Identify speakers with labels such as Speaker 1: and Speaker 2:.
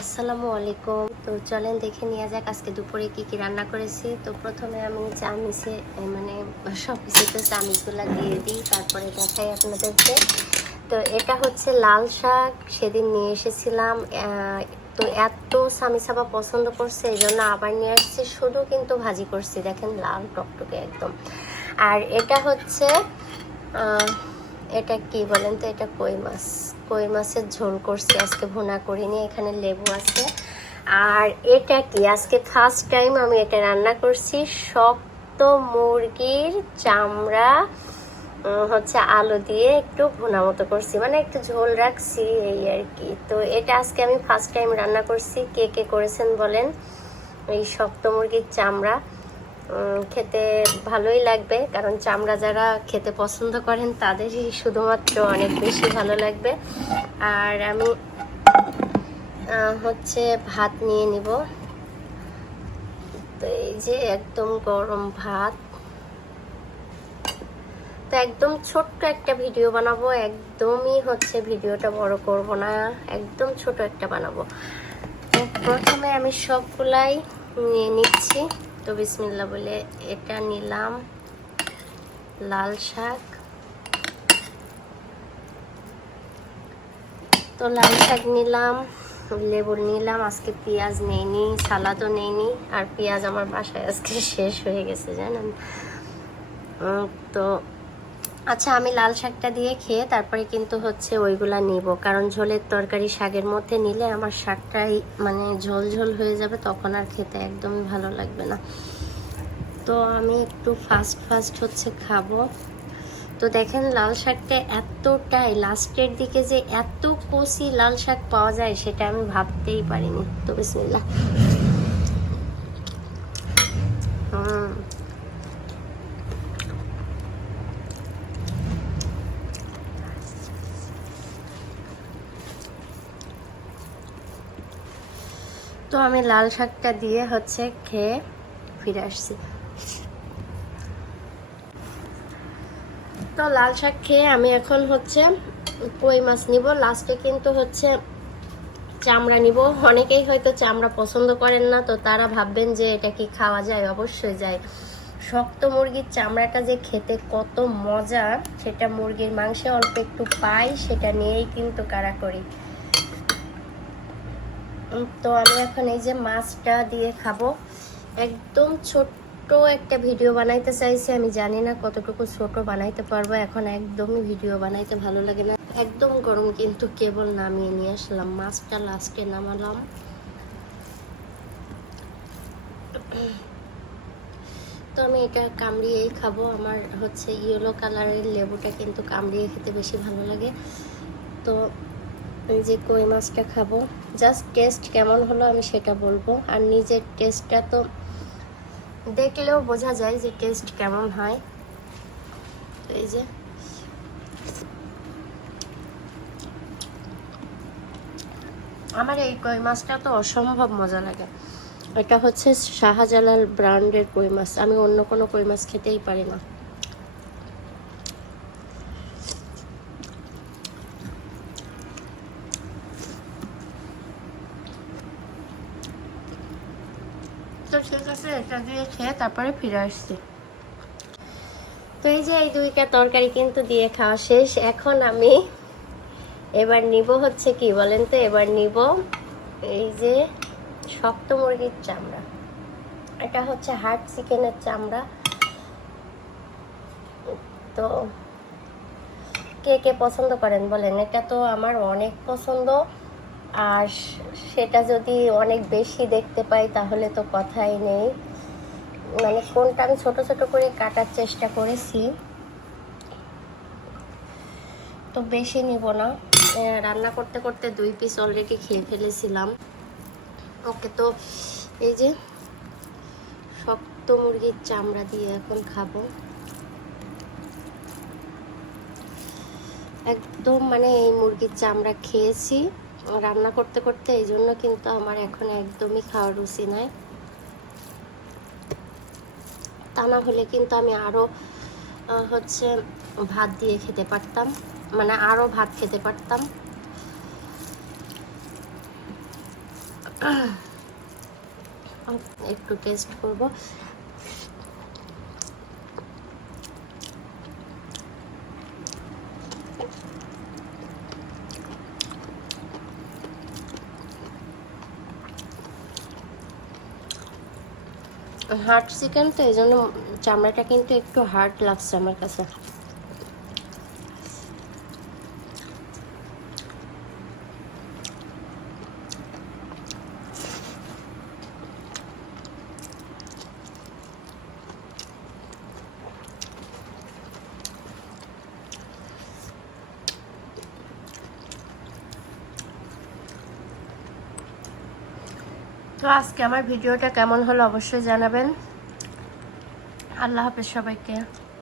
Speaker 1: আসসালামু আলাইকুম। তো চলেন দেখে নেওয়া যাক আজকে দুপুরে কি কি রান্না করেছি। তো প্রথমে আমি চামিচে মানে সব কিছুতে চামিচগুলো দিয়ে দিই, তারপরে দেখাই আপনাদেরকে। তো এটা হচ্ছে লাল শাক, সেদিন নিয়ে এসেছিলাম তো এত স্বামী সাবা পছন্দ করছে এই জন্য আবার নিয়ে আসছি। শুধু কিন্তু ভাজি করছি, দেখেন লাল টকটকে একদম। আর এটা হচ্ছে এটা কি বলেন তো? এটা কই মাছ? কই মাছের ঝোল করছি, আজকে ভুনা করিনি, এখানে লেবু আছে। আর এটা কি? আজকে ফার্স্ট টাইম আমি এটা রান্না করছি, শক্ত মুরগির চামড়া হচ্ছে আলু দিয়ে একটু ভুনা মতো করছি মানে একটু ঝোল রাখছি এই আর কি। তো এটা আজকে আমি ফার্স্ট টাইম রান্না করছি, কে কে করেছেন বলেন? এই শক্ত মুরগির চামড়া। খেতে ভালোই লাগবে, কারণ চামড়া যারা খেতে পছন্দ করেন, তাদেরই শুধুমাত্র অনেক বেশি ভালো লাগবে। আর আমি হচ্ছে ভাত নিয়ে নিব। তো এই যে একদম গরম ভাত। তো একদম ছোট্ট একটা ভিডিও বানাবো, একদমই হচ্ছে ভিডিওটা বড় করব না, একদম ছোট একটা বানাবো। প্রথমে আমি সবগুলাই নিয়ে নিচ্ছি। তো বিসমিল্লা বলে এটা নিলাম লাল শাক। তো লাল শাক নিলাম লেবু নিলাম, আজকে পেঁয়াজ নেইনি, সালাদও নেইনি, আর পেঁয়াজ আমার বাসায় আজকে শেষ হয়ে গেছে জানেন। তো আচ্ছা আমি লাল শাকটা দিয়ে খেয়ে তারপরে কিন্তু হচ্ছে ওইগুলা নিব। কারণ ঝোলের তরকারি শাকের মধ্যে নিলে আমার শাকটাই মানে ঝোল ঝোল হয়ে যাবে, তখন আর খেতে একদমই ভালো লাগবে না। তো আমি একটু ফাস্ট ফাস্ট হচ্ছে খাব। তো দেখেন, লাল শাকটা এতটাই লাস্টের দিকে যে এত কষি লাল শাক পাওয়া যায়, সেটা আমি ভাবতেই পারিনি। তো বিসমিল্লা হুম। তো আমি লাল শাকটা দিয়ে হচ্ছে খেয়ে ফিরে আসছি। তো লাল শাক খেয়ে আমি এখন হচ্ছে কই মাছ নিব? লাস্টে কিন্তু হচ্ছে চামড়া নিব। অনেকেই হয়তো চামড়া পছন্দ করেন না তো তারা ভাববেন যে এটা কি খাওয়া যায়? অবশ্যই যায়। শক্ত মুরগির চামড়াটা যে খেতে কত মজা সেটা মুরগির মাংসে অল্প একটু পাই সেটা নিয়েই কিন্তু কারা করি। উম, তো আমি এখন এই যে মাছটা দিয়ে খাব। একদম ছোট্ট একটা ভিডিও বানাইতে চাইছি, আমি জানি না কতটুকু ছোট বানাইতে পারব, এখন একদমই ভিডিও বানাইতে ভালো লাগে না। একদম গরম, কিন্তু কেবল নামিয়ে নিয়ে আসলাম, মাছটা লাস্টে নামালাম। তো আমি এটা কামড়িয়েই খাব, আমার হচ্ছে ইয়েলো কালারের লেবুটা কিন্তু কামড়িয়ে খেতে বেশি ভালো লাগে। তো এই যে কই মাছটা খাব? জাস্ট টেস্ট কেমন হলো আমি সেটা বলব। আর নিজের টেস্টটা তো দেখলেও বোঝা যায় যে টেস্ট কেমন হয়। এই যে। আমার এই কই মাছটা তো অসম্ভব মজা লাগে। এটা হচ্ছে শাহজালাল ব্র্যান্ডের কই মাছ। আমি অন্য কোনো কই মাছ খেতেই পারি না। ঠিক আছে এটা দিয়ে খেয়ে তারপরে ফিরে আসছি। তো এই যে এই দুইটা তরকারি কিন্তু দিয়ে খাওয়া শেষ। এখন আমি এবার নিব হচ্ছে কি বলেন তো? এবার নিব এই যে শক্ত মুরগির চামড়া। এটা হচ্ছে হার্ড চিকেনের চামড়া। তো কে কে পছন্দ করেন বলেন? এটা তো আমার অনেক পছন্দ। আর সেটা যদি অনেক বেশি দেখতে পাই, তাহলে তো কথাই নেই। মানে কোনটা আমি ছোট ছোট করে কাটার চেষ্টা করেছি, তো বেশি নিব না। রান্না করতে করতে দুই পিস অলরেডি খেয়ে ফেলেছিলাম। ওকে, তো এই যে শক্ত মুরগির চামড়া দিয়ে এখন খাব। একদম মানে এই মুরগির চামড়া খেয়েছি। রান্না করতে করতে এই জন্য কিন্তু আমার এখন একদমই খাওয়ার রুচি নাই। তা না হলে কিন্তু আমি আরও হচ্ছে ভাত দিয়ে খেতে পারতাম মানে আরও ভাত খেতে পারতাম। একটু টেস্ট করব। হার্ড চিকেন তো এই জন্য চামড়াটা কিন্তু একটু হার্ড লাগছে আমার কাছে। তো আজকে আমার ভিডিওটা কেমন হলো অবশ্যই জানাবেন। আল্লাহ হাফেজ সবাইকে।